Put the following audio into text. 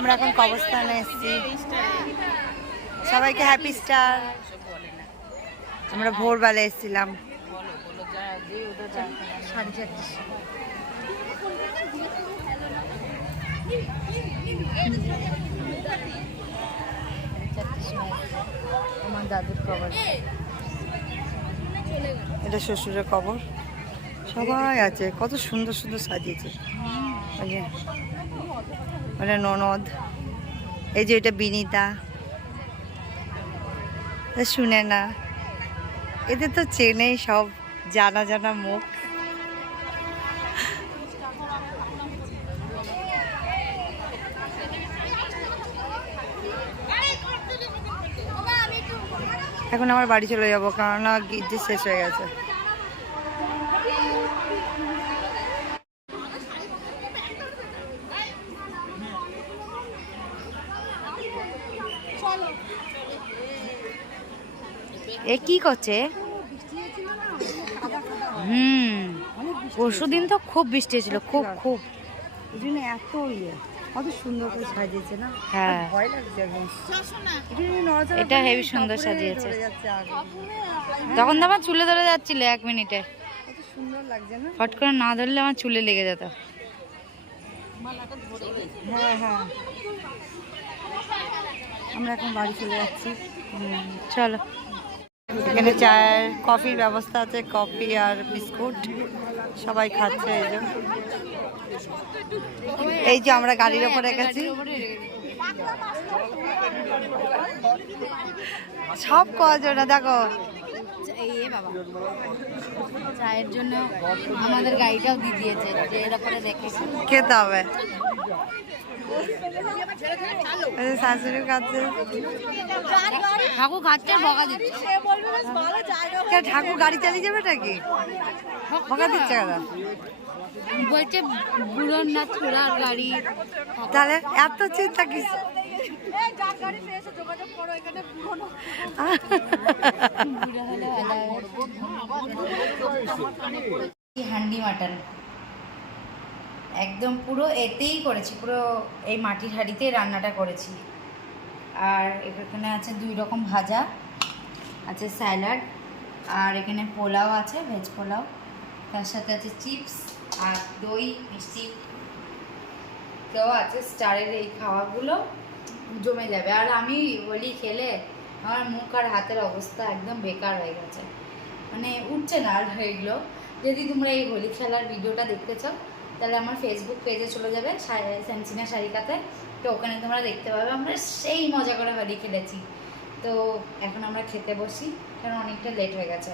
আমরা এখন কবরস্থানে এসেছি। সবাইকে হ্যাপি স্টার। আমরা ভোরবেলা এসেছিলাম 4:30। আমার দাদুর কবর, এটা শ্বশুরের কবর। সবাই আছে, কত সুন্দর সুন্দর সাজিয়েছে। ওই যে ওটা ননদ, এই যে এটা বিনীতা, শুনে না, এদের তো চেনেই, সব জানা জানা মুখ। এখন আমার বাড়ি চলে যাবো, কারণ গির্জি শেষ হয়ে গেছে। এ কি করছে? পরশুদিন তো খুব বৃষ্টি হয়েছিল, খুব খুব, এই জন্য এত কত সুন্দর করে সাজিয়েছে না? হ্যাঁ, ভয় লাগছে এখন। এটা হেভি সুন্দর সাজিয়েছে। তখন তো আমার চুলে ধরে যাচ্ছিল 1 মিনিটে, কত সুন্দর লাগছে না? ফট করে না ধরলে আমার চুলে লেগে যেত। হ্যাঁ হ্যাঁ, আমরা এখন বাড়ি চলে যাচ্ছি। চলো, এখানে চায়ের কফির ব্যবস্থা আছে, কফি আর বিস্কুট সবাই খাচ্ছে। এই যে আমরা গাড়ির ওপরে গেছি, সব কজন দেখো। চায়ের জন্য আমাদের গাড়িটাও দিয়ে দিয়েছে, যে এরপরে দেখে খেতে হবে। শাশুড়ি খাচ্ছে, ঠাকুর খাচ্ছে, বকা দিচ্ছে। ঠাকুর গাড়ি চালিয়ে যাবে নাকি? বকা দিচ্ছে কেন? বলছে বুড়োর না ছোড়ার গাড়ি। তাহলে এত চিন্তা কি? হান্ডি মাটন একদম পুরো এতেই করেছি, পুরো এই মাটির হাঁড়িতে রান্নাটা করেছি। আর এখানে আছে 2 রকম ভাজা, আছে স্যালাড, আর এখানে পোলাও আছে, ভেজ পোলাও, তার সাথে আছে চিপস আর দই মিষ্টি দেওয়া আছে। স্টারের এই খাওয়াগুলো জমে যাবে। আর আমি হোলি খেলে আমার মুখ আর হাতের অবস্থা একদম বেকার হয়ে গেছে, মানে উঠছে না আর এগুলো। যদি তোমরা এই হোলি খেলার ভিডিওটা দেখতে চাও তাহলে আমার ফেসবুক পেজে চলে যাবে, সেনসিনা শারিকাতে, তো ওখানে তোমরা দেখতে পাবে আমরা সেই মজা করে হোলি খেলেছি। তো এখন আমরা খেতে বসি, কারণ অনেকটা লেট হয়ে গেছে।